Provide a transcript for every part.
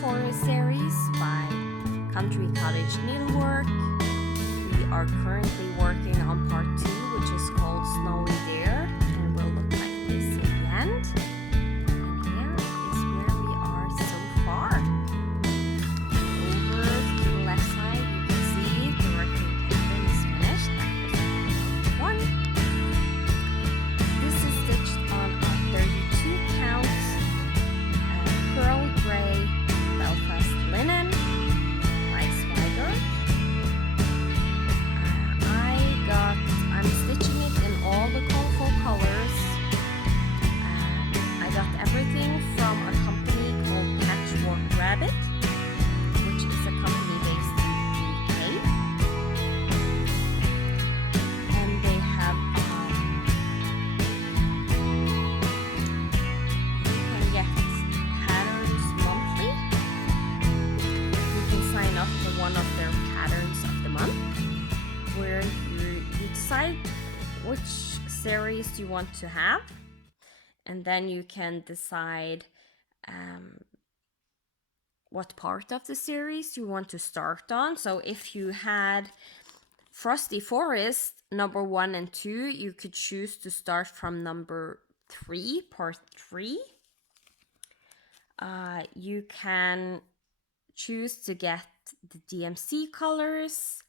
Forest series by Cottage Needlework. We are currently working on part 2, which is called Snowy There, and will look like this in the end. And here is where we are so far. Over to the left side, you can see the Racoon Cabin is finished. That was part 1. This is stitched on a 32 count pearl gray Belfast linen by Swagger. I'm stitching it in all the colorful colors. I got everything from a company called Patchwork Rabbit, which is a company based in the UK. And they have you can get patterns monthly. You can sign up for one of their patterns of the month, where you decide which series you want to have, and then you can decide what part of the series you want to start on. So if you had Frosty Forest number 1 and 2, you could choose to start from number 3, part 3. You can choose to get the DMC colors,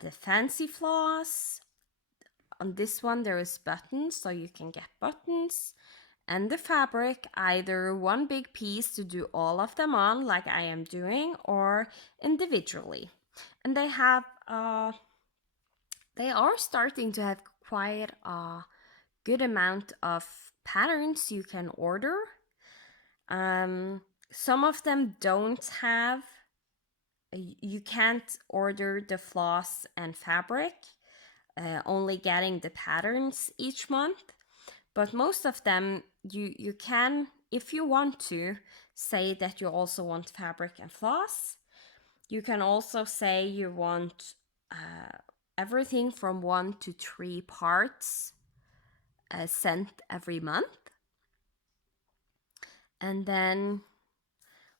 the fancy floss. On this one there is buttons, so you can get buttons, and the fabric, either one big piece to do all of them on like I am doing, or individually. And they are starting to have quite a good amount of patterns you can order. Some of them don't have, you can't order the floss and fabric, only getting the patterns each month. But most of them you can, if you want to, say that you also want fabric and floss. You can also say you want everything from 1 to 3 parts sent every month. And then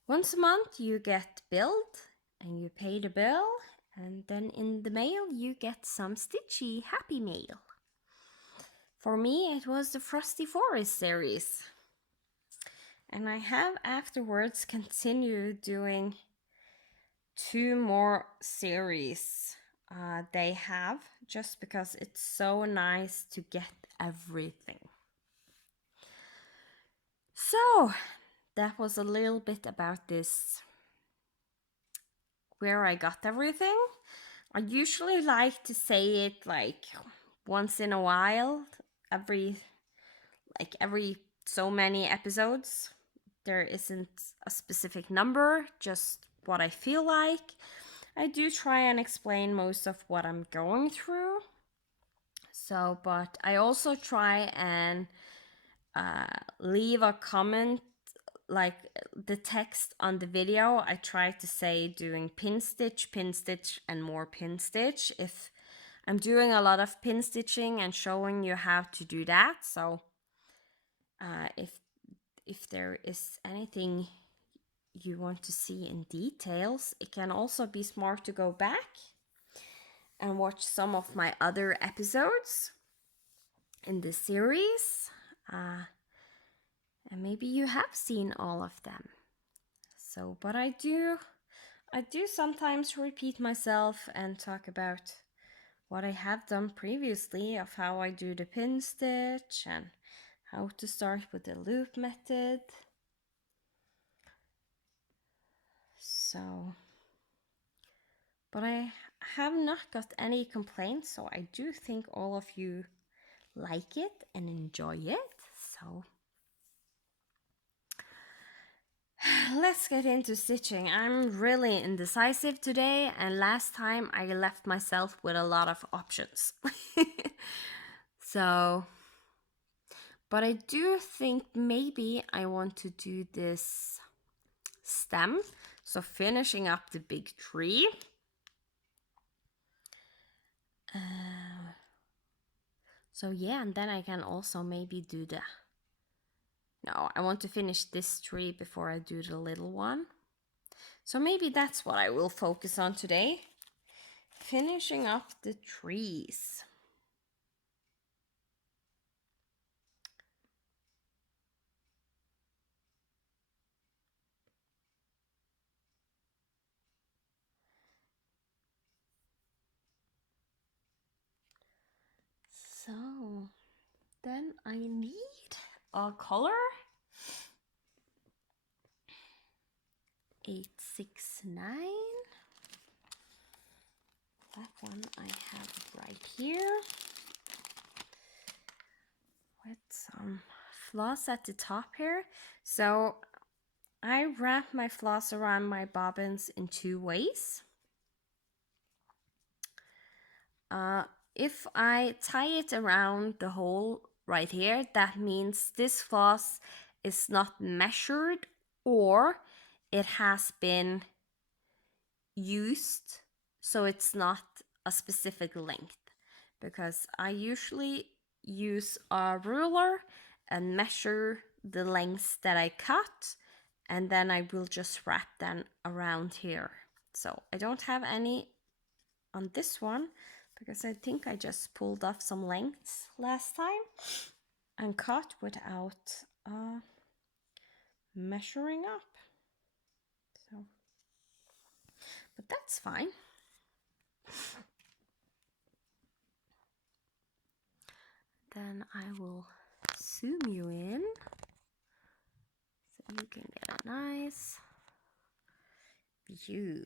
once a month you get billed and you pay the bill, and then in the mail you get some stitchy happy mail. For me it was the Frosty Forest series, and I have afterwards continued doing 2 more series they have, just because it's so nice to get everything. So that was a little bit about this, where I got everything. I usually like to say it like once in a while, every so many episodes. There isn't a specific number, just what I feel like. I do try and explain most of what I'm going through. So, but I also try and leave a comment, like the text on the video. I try to say doing pin stitch, and more pin stitch if I'm doing a lot of pin stitching, and showing you how to do that. So if there is anything you want to see in details, it can also be smart to go back and watch some of my other episodes in this series. And maybe you have seen all of them. So, but I do sometimes repeat myself and talk about what I have done previously, of how I do the pin stitch and how to start with the loop method. So, but I have not got any complaints, so I do think all of you like it and enjoy it. So let's get into stitching. I'm really indecisive today, and last time I left myself with a lot of options. So, but I do think maybe I want to do this stem, so finishing up the big tree. So yeah, and then I can also maybe do no, I want to finish this tree before I do the little one. So maybe that's what I will focus on today. Finishing up the trees. So then I need a color. 869. That one I have right here. With some floss at the top here. So I wrap my floss around my bobbins in 2 ways. If I tie it around the hole right here, that means this floss is not measured, or it has been used, so it's not a specific length, because I usually use a ruler and measure the lengths that I cut, and then I will just wrap them around here. So I don't have any on this one, because I think I just pulled off some lengths last time and cut without measuring up. So, but that's fine. Then I will zoom you in so you can get a nice view.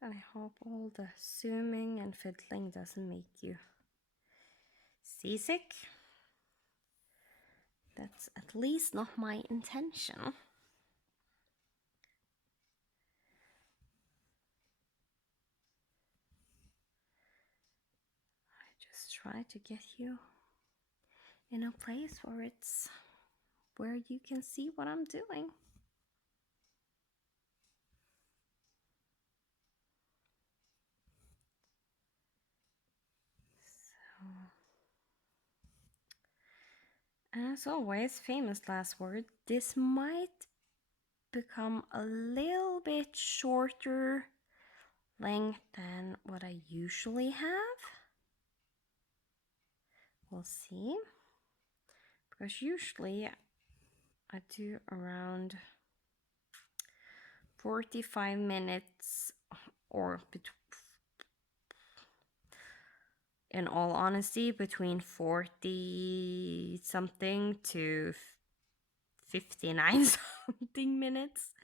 And I hope all the zooming and fiddling doesn't make you seasick. That's at least not my intention. I just try to get you in a place where you can see what I'm doing. As always, famous last word, this might become a little bit shorter length than what I usually have. We'll see. Because usually I do around 45 minutes, or in all honesty, between 40 something to 59 something minutes.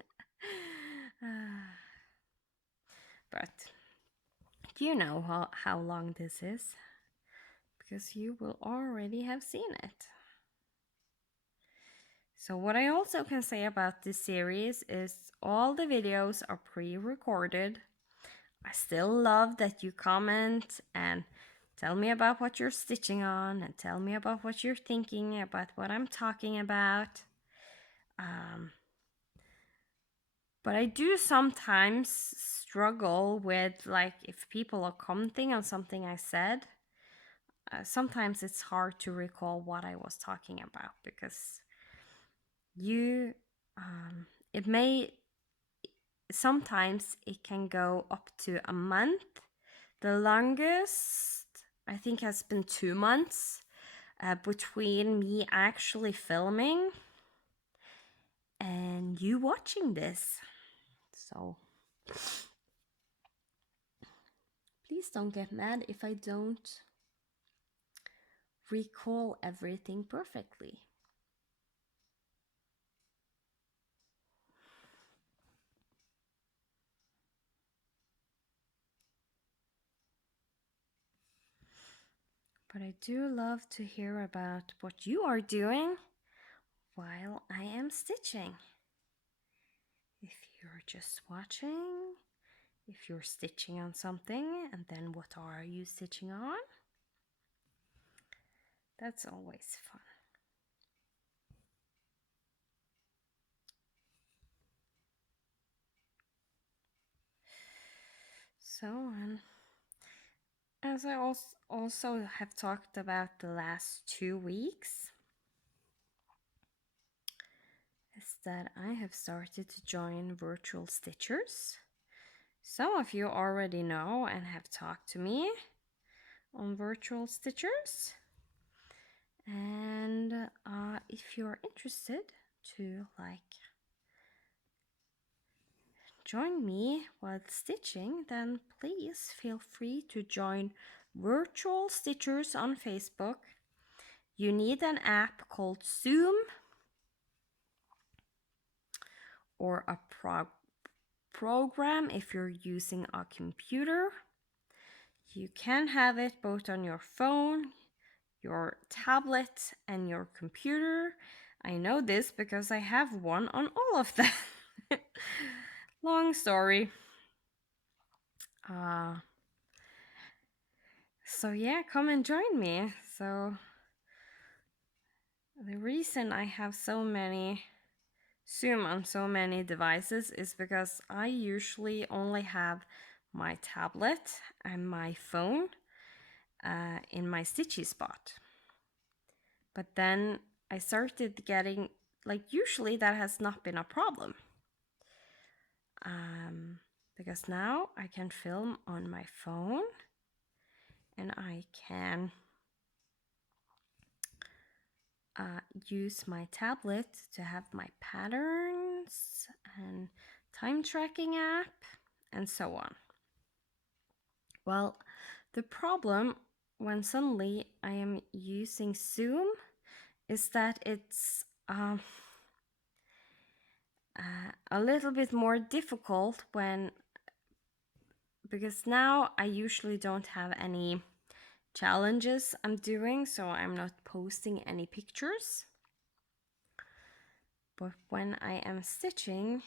But you know how long this is, because you will already have seen it. So what I also can say about this series is all the videos are pre-recorded. I still love that you comment and tell me about what you're stitching on, and tell me about what you're thinking about what I'm talking about. But I do sometimes struggle with, like, if people are commenting on something I said, sometimes it's hard to recall what I was talking about, because it may, sometimes it can go up to a month. The longest, I think, has been 2 months between me actually filming and you watching this. So please don't get mad if I don't recall everything perfectly. But I do love to hear about what you are doing while I am stitching. If you're just watching, if you're stitching on something, and then what are you stitching on? That's always fun. So as I also have talked about the last 2 weeks, is that I have started to join virtual stitchers. Some of you already know and have talked to me on virtual stitchers. And if you're interested to join me while stitching, then please feel free to join virtual stitchers on Facebook. You need an app called Zoom or a program if you're using a computer. You can have it both on your phone, your tablet, and your computer. I know this because I have one on all of them. Long story. So yeah, come and join me. So the reason I have so many Zoom on so many devices is because I usually only have my tablet and my phone in my stitchy spot. But then I started getting, usually that has not been a problem. Because now I can film on my phone and I can use my tablet to have my patterns and time tracking app and so on. Well, the problem when suddenly I am using Zoom is that it's a little bit more difficult because now I usually don't have any challenges I'm doing, so I'm not posting any pictures. But when I am stitching,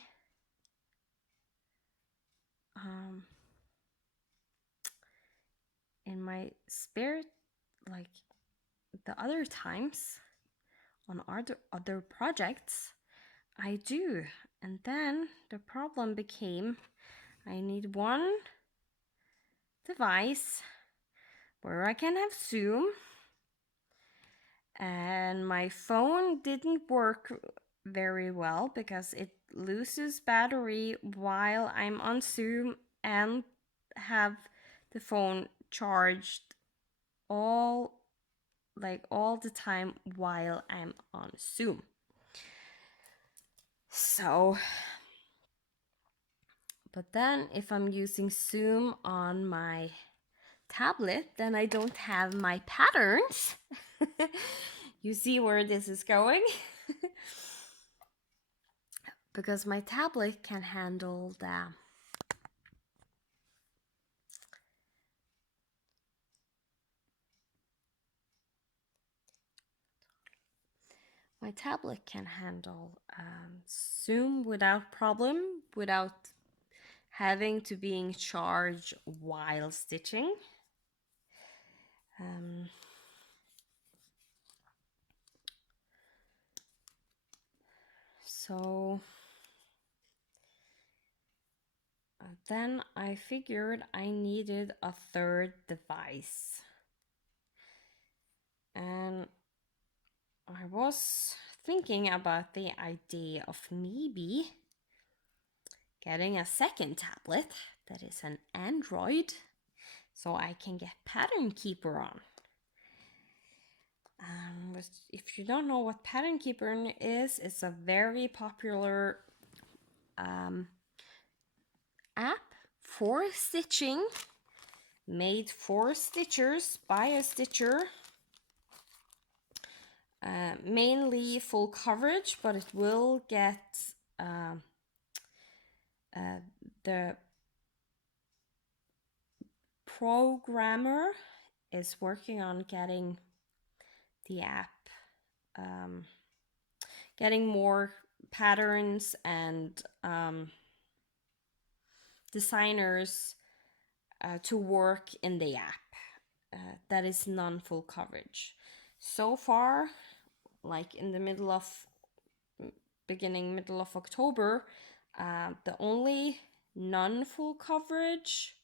in my spare, the other times on other projects, I do. And then the problem became I need one device where I can have Zoom, and my phone didn't work very well because it loses battery while I'm on Zoom and have the phone charged all the time while I'm on Zoom. So, but then if I'm using Zoom on my tablet, then I don't have my patterns. You see where this is going? Because my tablet can handle Zoom without problem, without having to being charged while stitching. So then I figured I needed a third device. And I was thinking about the idea of maybe getting a second tablet that is an Android so I can get Pattern Keeper on. If you don't know what Pattern Keeper is, it's a very popular app for stitching, made for stitchers by a stitcher. Mainly full coverage, but it will get the programmer is working on getting the app getting more patterns and designers to work in the app that is non-full coverage. So far, in the middle of October, the only non-full coverage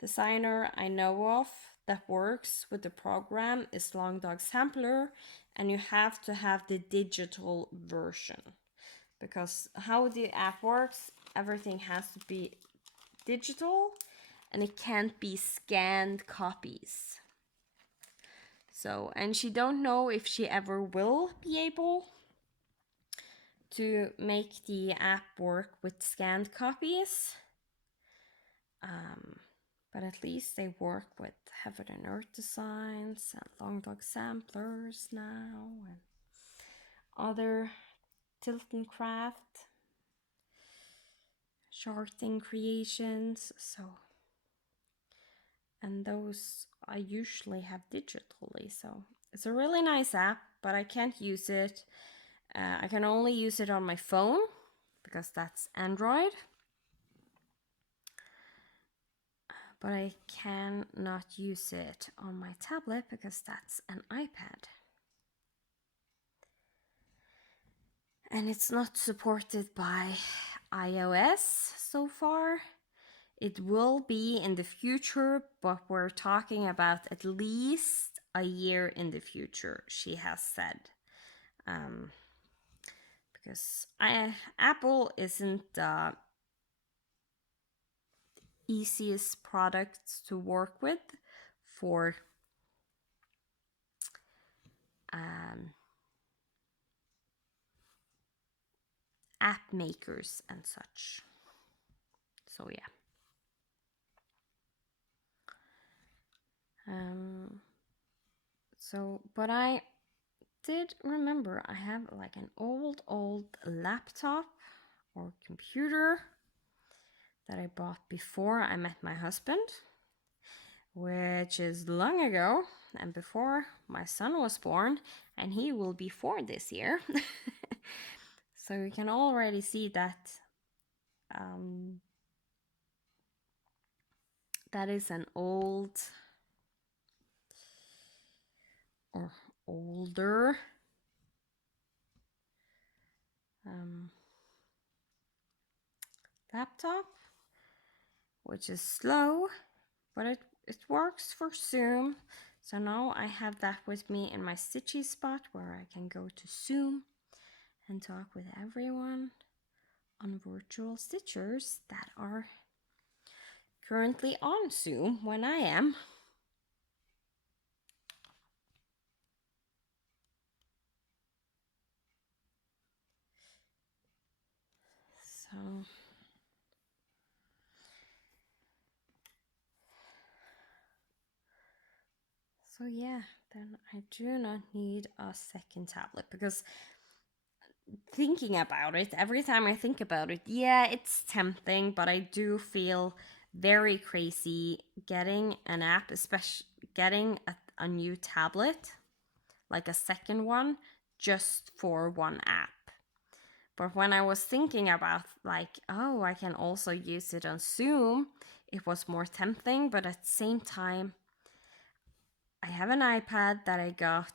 designer I know of that works with the program is Long Dog Sampler, and you have to have the digital version, because how the app works, everything has to be digital and it can't be scanned copies. So, and she don't know if she ever will be able to make the app work with scanned copies. But at least they work with Heaven and Earth Designs and Long Dog Samplers now, and other Tilton Craft, Charting Creations. So, and those I usually have digitally. So it's a really nice app, but I can't use it. I can only use it on my phone because that's Android. But I cannot use it on my tablet because that's an iPad. And it's not supported by iOS so far. It will be in the future, but we're talking about at least a year in the future, she has said. Because Apple isn't the easiest products to work with for app makers and such. So yeah. But I did remember I have like an old laptop or computer that I bought before I met my husband, which is long ago and before my son was born, and he will be 4 this year. So you can already see that that is an old or older laptop, which is slow, but it works for Zoom. So now I have that with me in my stitchy spot where I can go to Zoom and talk with everyone on virtual stitchers that are currently on Zoom when I am. So yeah, then I do not need a second tablet, because thinking about it, every time I think about it, yeah, it's tempting, but I do feel very crazy getting an app, especially getting a new tablet, like a second one, just for one app. But when I was thinking about like, oh, I can also use it on Zoom, it was more tempting. But at the same time, I have an iPad that I got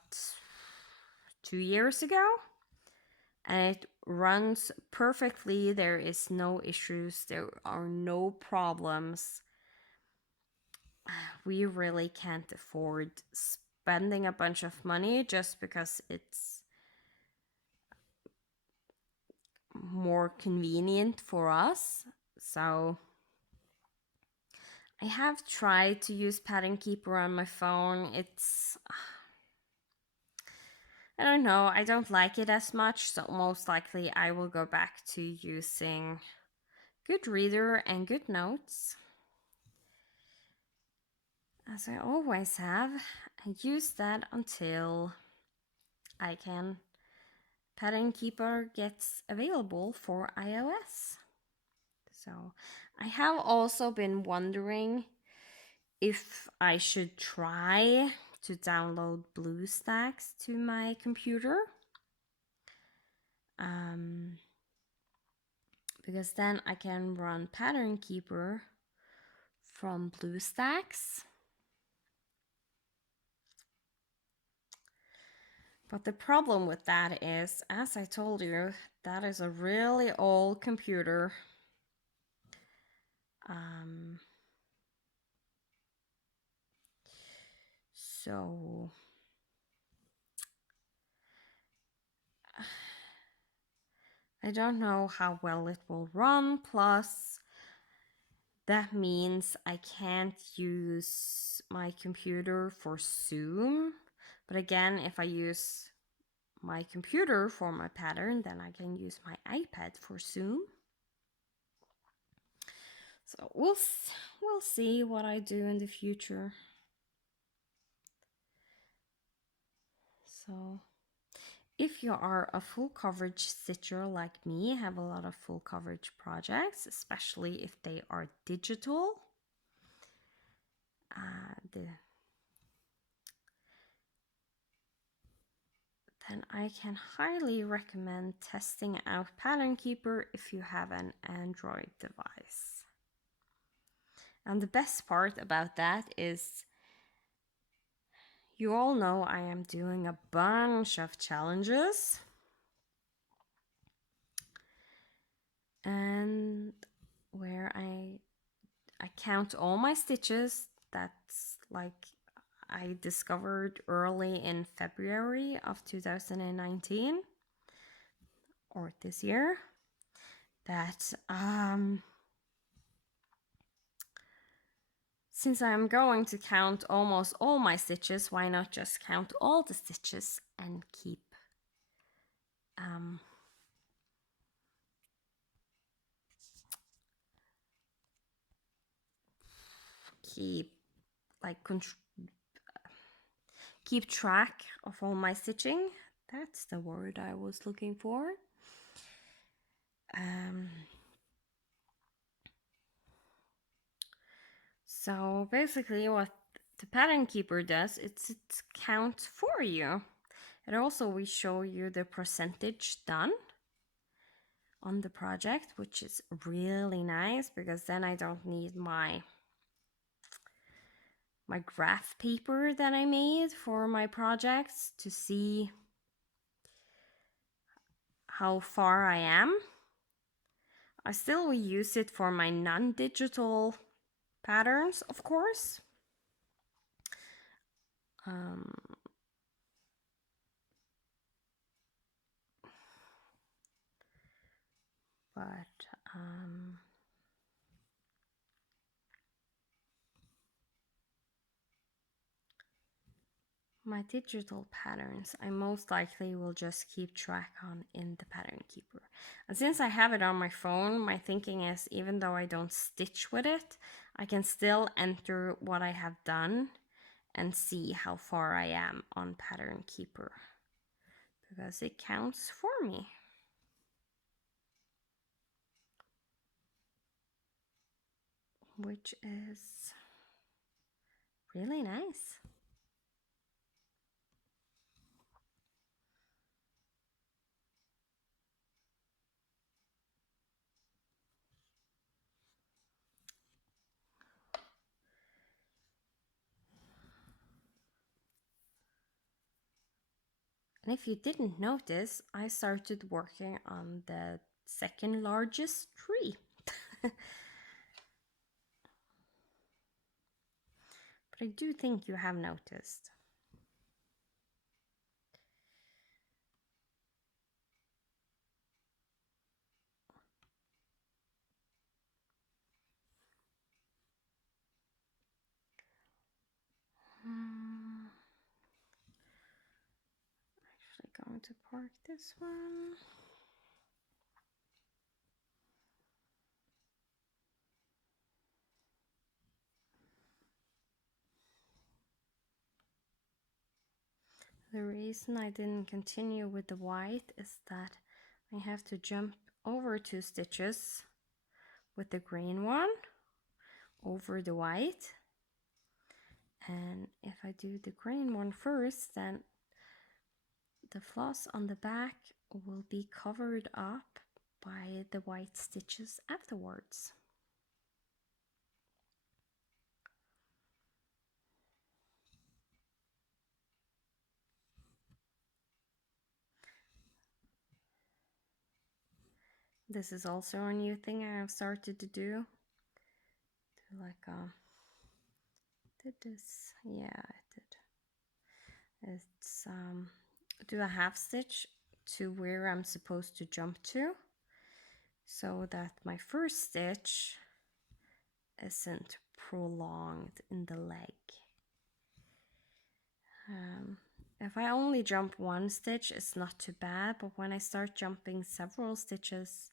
2 years ago, and it runs perfectly. There is no issues. There are no problems. We really can't afford spending a bunch of money just because it's more convenient for us. So I have tried to use Pattern Keeper on my phone. I don't know, I don't like it as much, so most likely I will go back to using Goodreader and GoodNotes, as I always have, and use that until Pattern Keeper gets available for iOS. So I have also been wondering if I should try to download BlueStacks to my computer. Because then I can run Pattern Keeper from BlueStacks. But the problem with that is, as I told you, that is a really old computer. So I don't know how well it will run, plus that means I can't use my computer for Zoom. But again, if I use my computer for my pattern, then I can use my iPad for Zoom. So we'll see what I do in the future. So if you are a full coverage stitcher like me, have a lot of full coverage projects, especially if they are digital, then I can highly recommend testing out Pattern Keeper if you have an Android device. And the best part about that is you all know I am doing a bunch of challenges. And where I count all my stitches. That's like I discovered early in February of 2019 or this year that since I'm going to count almost all my stitches, why not just count all the stitches and keep like keep track of all my stitching. That's the word I was looking for. So basically what the Pattern Keeper does, it counts for you. It also will show you the percentage done on the project, which is really nice because then I don't need my graph paper that I made for my projects to see how far I am. I still will use it for my non-digital patterns, of course. But my digital patterns, I most likely will just keep track on in the Pattern Keeper. And since I have it on my phone, my thinking is even though I don't stitch with it, I can still enter what I have done and see how far I am on Pattern Keeper because it counts for me. Which is really nice. And if you didn't notice, I started working on the second largest tree. But I do think you have noticed. Actually going to park this one. The reason I didn't continue with the white is that I have to jump over 2 stitches with the green one over the white. And if I do the green one first, then the floss on the back will be covered up by the white stitches afterwards. This is also a new thing I have started to do. Did this? Yeah, I did. It's do a half stitch to where I'm supposed to jump to, so that my first stitch isn't prolonged in the leg. If I only jump one stitch, it's not too bad, but when I start jumping several stitches,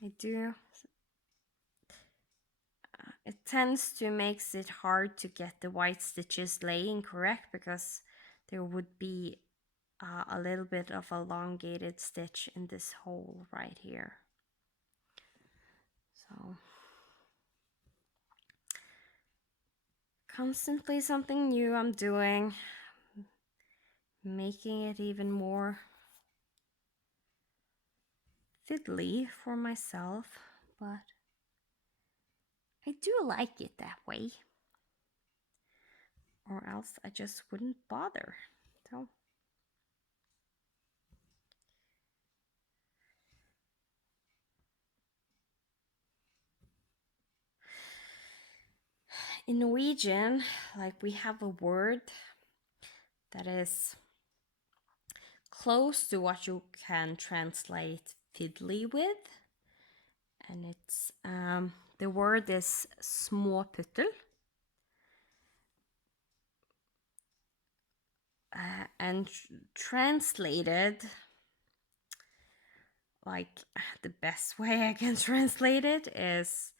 it tends to makes it hard to get the white stitches laying correct, because there would be a little bit of elongated stitch in this hole right here. So constantly something new I'm doing, making it even more fiddly for myself, but I do like it that way, or else I just wouldn't bother. So in Norwegian, like, we have a word that is close to what you can translate fiddly with, and it's the word is småputtel, and translated, like, the best way I can translate it is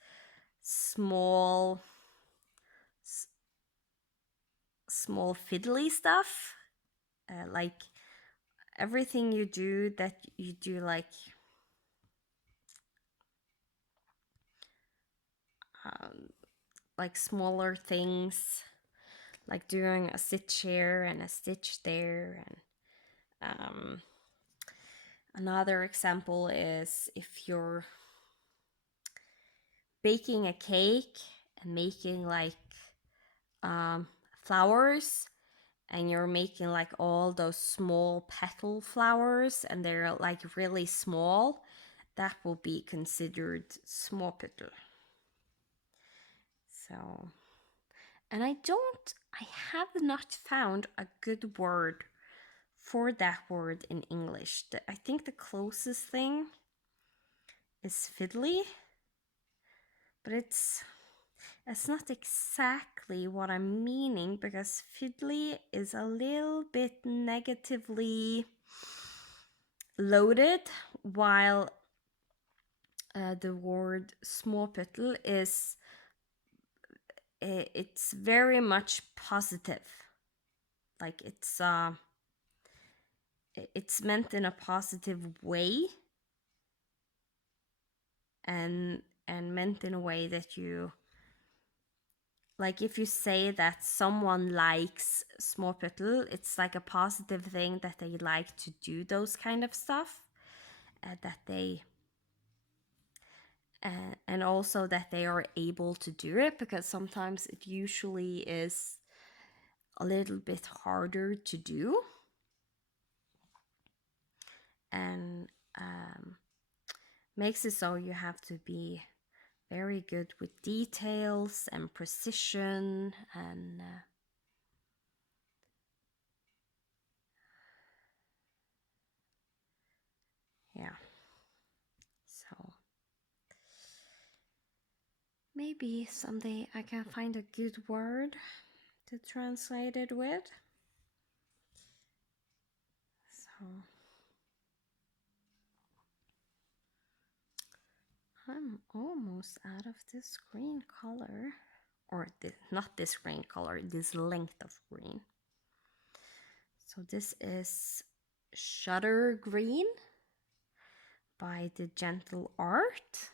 small fiddly stuff, like everything you do that you do, like smaller things, like doing a stitch here and a stitch there. And another example is if you're baking a cake and making like flowers, and you're making like all those small petal flowers and they're like really small, that will be considered småputtel. So, and I have not found a good word for that word in English. I think the closest thing is fiddly, but it's not exactly what I'm meaning, because fiddly is a little bit negatively loaded, while the word småputtel is it's very much positive. Like, it's meant in a positive way, and meant in a way that you, like, if you say that someone likes småputtel, it's like a positive thing that they like to do those kind of stuff, that they and also that they are able to do it, because sometimes it usually is a little bit harder to do, and makes it so you have to be very good with details and precision, and yeah. So maybe someday I can find a good word to translate it with. So I'm almost out of this green color, or not this green color, this length of green. So this is Shutter Green by The Gentle Art.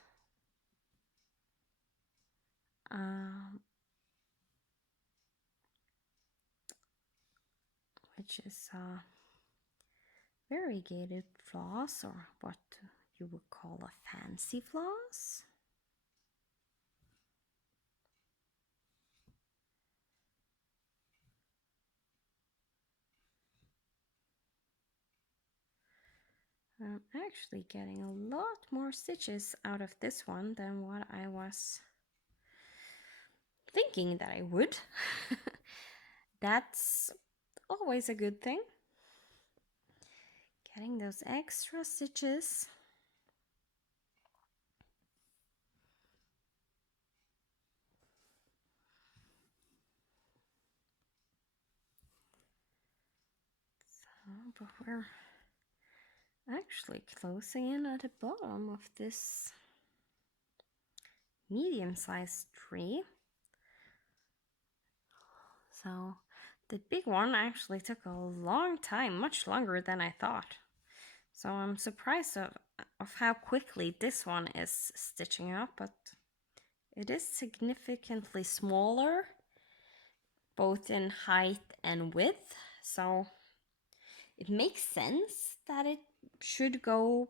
Which is a variegated floss, or what you would call a fancy floss. I'm actually getting a lot more stitches out of this one than what I was thinking that I would. That's always a good thing. Getting those extra stitches. But we're actually closing in at the bottom of this medium-sized tree. So the big one actually took a long time, much longer than I thought. So I'm surprised of how quickly this one is stitching up, but it is significantly smaller, both in height and width. So it makes sense that it should go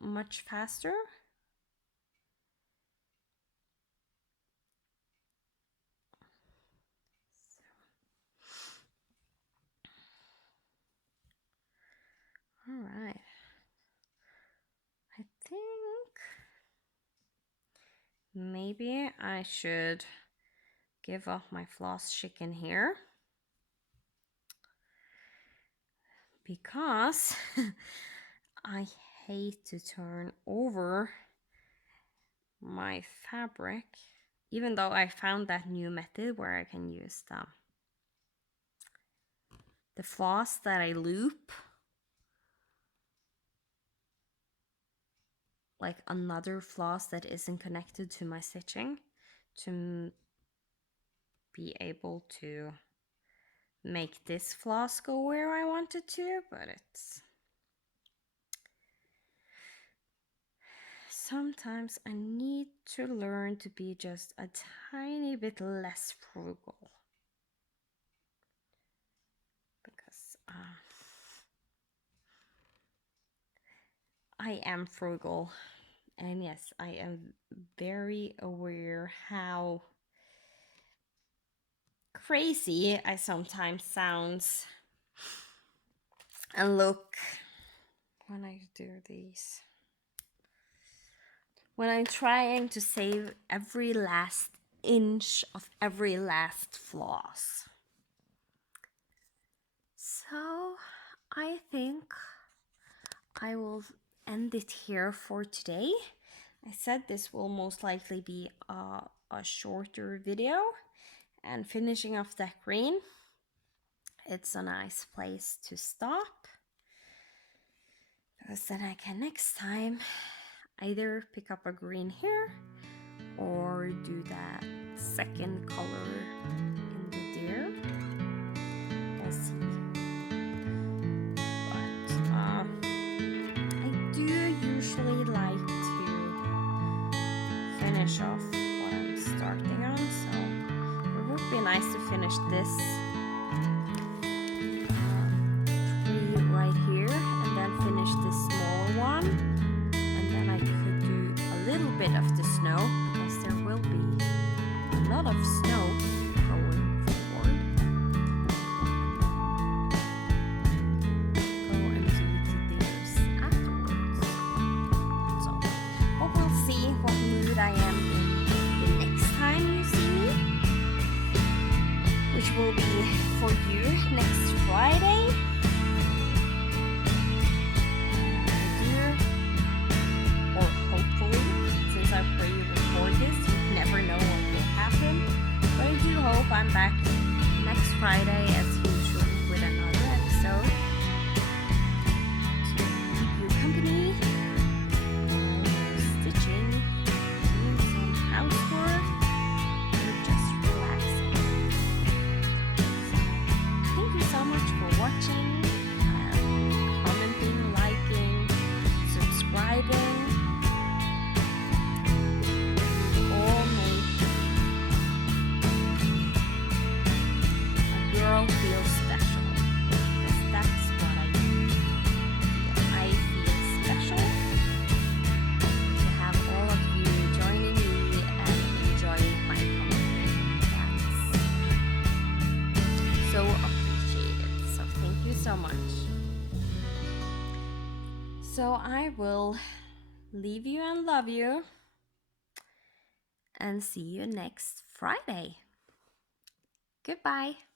much faster. All right. I think maybe I should give up my floss chicken here, because I hate to turn over my fabric, even though I found that new method where I can use the floss that I loop like another floss that isn't connected to my stitching to be able to make this floss go where I want it to, but it's sometimes I need to learn to be just a tiny bit less frugal, because I am frugal, and yes, I am very aware how crazy I sometimes sounds and look when I do these. When I'm trying to save every last inch of every last floss. So I think I will end it here for today. I said this will most likely be a shorter video, and finishing off that green, it's a nice place to stop, because then I can next time either pick up a green here or do that second color in the deer. We'll see. But I do usually like to finish off what I'm starting on, so it would be nice to finish this tree right here and then finish this small one, and then I could do a little bit of the snow, because there will be a lot of snow going forward. Go and do the deers afterwards. So hope we'll see what mood I am in the next time you see me, which will be for you next Friday. Or hopefully, since I pre-record this, you never know what will happen. But I do hope I'm back next Friday as usual with another episode to keep you company, stitching, doing some housework, or just relaxing. So, thank you so much for watching, commenting, liking, subscribing. All make a girl feel special, because that's what I do. I feel special to have all of you joining me and enjoying my company. That's so appreciated. So thank you so much. So I will leave you and love you, and see you next Friday. Goodbye.